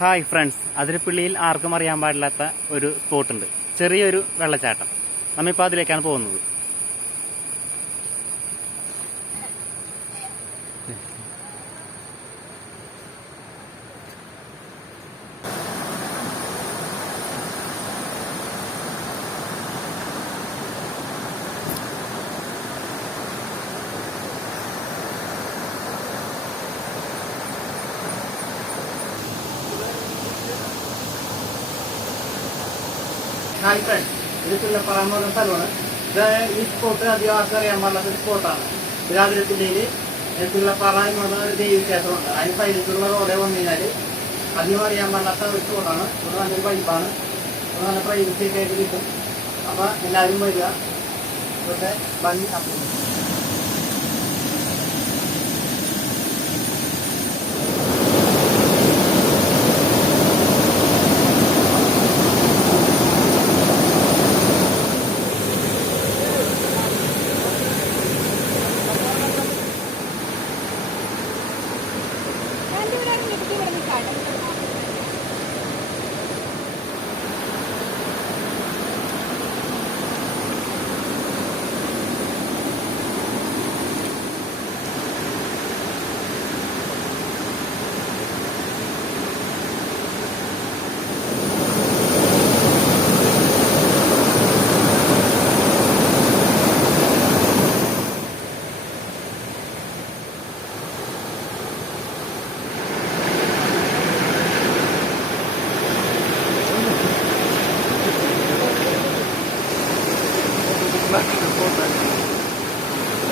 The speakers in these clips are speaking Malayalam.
ഹായ് ഫ്രണ്ട്സ്, അതിരപ്പള്ളിയിൽ ആർക്കും അറിയാൻ പാടില്ലാത്ത ഒരു സ്പോട്ടുണ്ട്. ചെറിയൊരു വെള്ളച്ചാട്ടം. നമ്മളിപ്പോൾ അതിലേക്കാണ് പോകുന്നത്. ഹായ് ഫ്രണ്ട്സ്, ഇത് പുല്ലപ്പാറ എന്ന് പറയുന്ന സ്ഥലമാണ്. ഈ സ്പോട്ട് അധികം ആർക്കും അറിയാൻ പാടില്ലാത്ത ഒരു സ്പോട്ടാണ്. ഇത് അതിരപ്പള്ളിയിൽ പുല്ലപ്പാറ എന്ന് പറഞ്ഞ ഒരു ദേവീക്ഷേത്രമുണ്ട്. അതിന് സൈഡിലുള്ള റോഡേ വന്നു കഴിഞ്ഞാൽ അധികം അറിയാൻ പാടില്ലാത്ത ഒരു സ്പോട്ടാണ്. ഇവിടെ നല്ലൊരു വൈബാണ്, നല്ല പ്രൈവസി ഒക്കെ ആയിട്ട് കിട്ടും. അപ്പോൾ എല്ലാവരും വരിക. ഇവിടുത്തെ ഭംഗി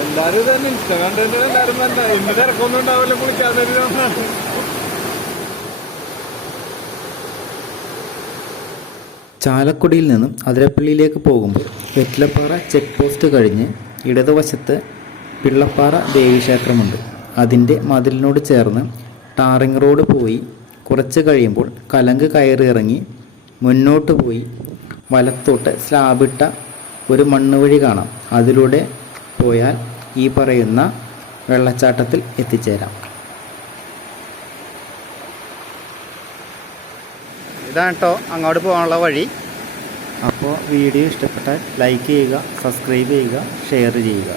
എല്ലാരും തന്നെ ഇൻസ്റ്റ കണ്ടന്റ് എല്ലാരും തന്നെ ഇന്ന് തിരക്കൊന്നും ഉണ്ടാവില്ല കുളിക്കാതെ. ചാലക്കുടിയിൽ നിന്നും അതിരപ്പള്ളിയിലേക്ക് പോകുമ്പോൾ വെറ്റിലപ്പാറ ചെക്ക് പോസ്റ്റ് കഴിഞ്ഞ് ഇടതുവശത്ത് പിള്ളപ്പാറ ദേവീക്ഷേത്രമുണ്ട്. അതിൻ്റെ മതിലിനോട് ചേർന്ന് ടാറിങ് റോഡ് പോയി കുറച്ച് കഴിയുമ്പോൾ കലങ്ക് കയറിയിറങ്ങി മുന്നോട്ട് പോയി വലത്തോട്ട് സ്ലാബിട്ട ഒരു മണ്ണ് വഴി കാണാം. അതിലൂടെ പോയാൽ ഈ പറയുന്ന വെള്ളച്ചാട്ടത്തിൽ എത്തിച്ചേരാം. ഇതാണ് കേട്ടോ അങ്ങോട്ട് പോകാനുള്ള വഴി. അപ്പോൾ വീഡിയോ ഇഷ്ടപ്പെട്ടാൽ ലൈക്ക് ചെയ്യുക, സബ്സ്ക്രൈബ് ചെയ്യുക, ഷെയർ ചെയ്യുക.